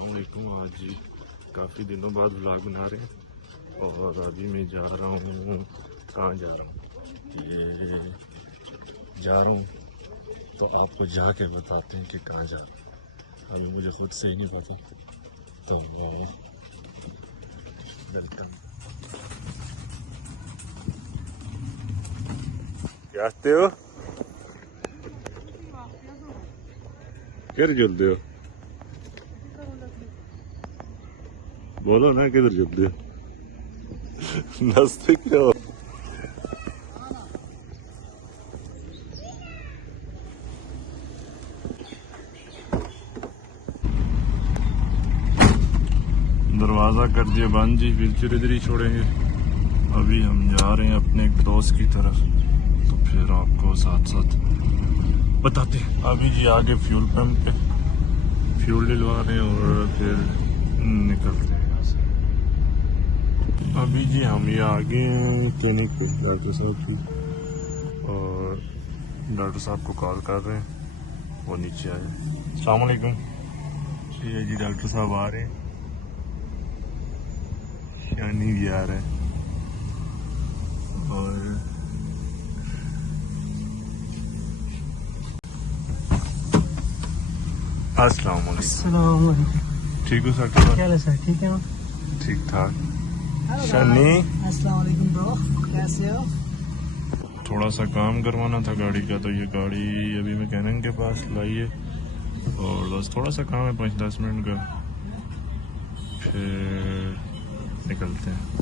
अस्सलामुअलैकुम। आज काफ़ी दिनों बाद व्लॉग बना रहे हैं और अभी मैं जा रहा हूँ। कहाँ जा रहा हूँ? ये जा रहा हूँ तो आपको जाके बताते हैं कि कहाँ जा रहा हूँ। अभी मुझे खुद से ही नहीं पता, तो मैं चलता हूँ। क्या आते हो? किधर चलते हो? बोलो ना, किधर चलते हो? नाश्ते क्या हो? दरवाज़ा कर दिया बंद जी, फिर इधर ही छोड़ेंगे। अभी हम जा रहे हैं अपने एक दोस्त की तरफ, तो फिर आपको साथ साथ बताते हैं। अभी जी आगे फ्यूल पंप पे फ्यूल डलवा रहे हैं और फिर निकलते हैं यहाँ से। अभी जी हम ये आगे हैं क्लिनिक पे डॉक्टर साहब की, और डॉक्टर साहब को कॉल कर रहे हैं, वो नीचे आए। अस्सलाम वालेकुम। ये जी डॉक्टर साहब आ रहे हैं, शानी भी आ रहा है। और अस्सलाम वालेकुम। ठीक हो सर? क्या है सर? ठीक है, ठीक ठाक। शानी, अस्सलाम वालेकुम ब्रो, कैसे हो? थोड़ा सा काम करवाना था गाड़ी का, तो ये गाड़ी अभी मैकेनिक के पास लाई है और बस थोड़ा सा काम है 5-10 मिनट का, फिर निकलते हैं।